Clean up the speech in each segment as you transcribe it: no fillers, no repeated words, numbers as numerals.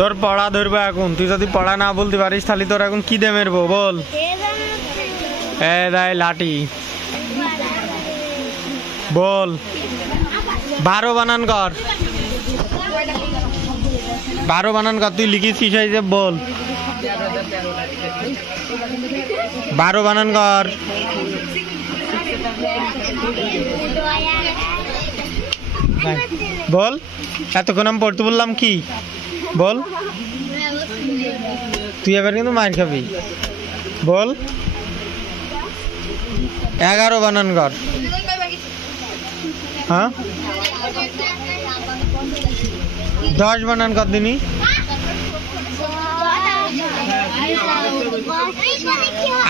তোর পড়া ধরবো এখন, তুই যদি পড়া না বলতে পারিস তাহলে তোর এখন কি দে মেরবো বল। এ দাই লাঠি বল। 12 বানান কর, 12 বানান কর। তুই লিখিস যে বল 12 বানান কর। বল এতক্ষণ আমি পড়তে বললাম কি বল। তুই এবার কিন্তু মার খাবি। বল 11 বানান কর। হ্যাঁ 10 বানান কর দিনি।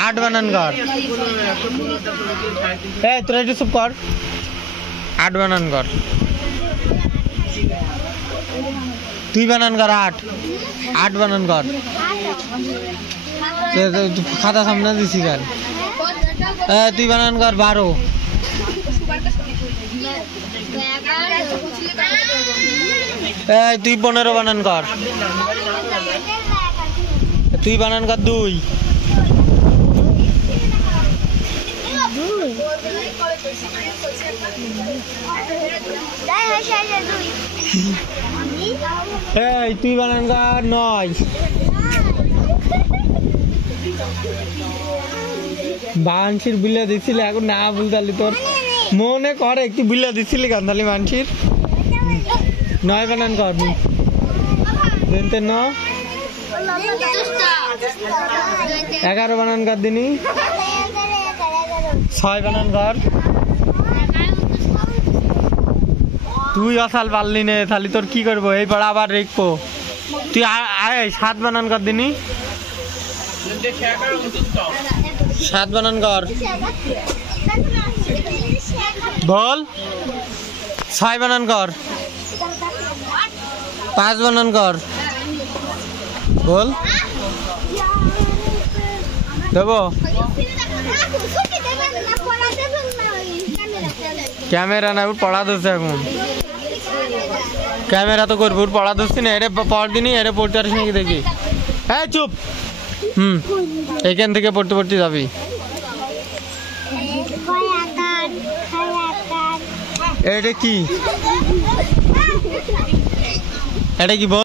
8 বানান কর। তোরা একটু চুপ কর। 8 বানান কর। তুই বানান কর 8 বানান কর। খাতা সামনে দিছি কাল। তুই বানান কর 12। তুই 15 বানান কর। তুই বানান কর 2। তুই বানান কর 9। বানশির বিল্লা দিচ্ছিলি এখন না বলতালি তোর মনে করে একটু বিল্লা দিচ্ছিলি কান্দালি মানসির। 9 বানান কর। 11 বানান কর দিনি। 6 বানান কর। তুই অসাল পারলি নে তাহলে তোর কি করবো এই পড়া আবার রেখবো। তুই 7 বানান কর দিনি। 7 বানান কর। বল 6 বানান কর। 5 বানান কর। বল দেবো। ক্যামেরা না পড়া ধরছে এখন। ক্যামেরা তো করবো পড়া ধরছি না। এটা পড় দিনই এটা পড়তে পারিস নাকি দেখি। হ্যাঁ চুপ। এখান থেকে পড়তে পড়তে যাবি। এটা কি বল।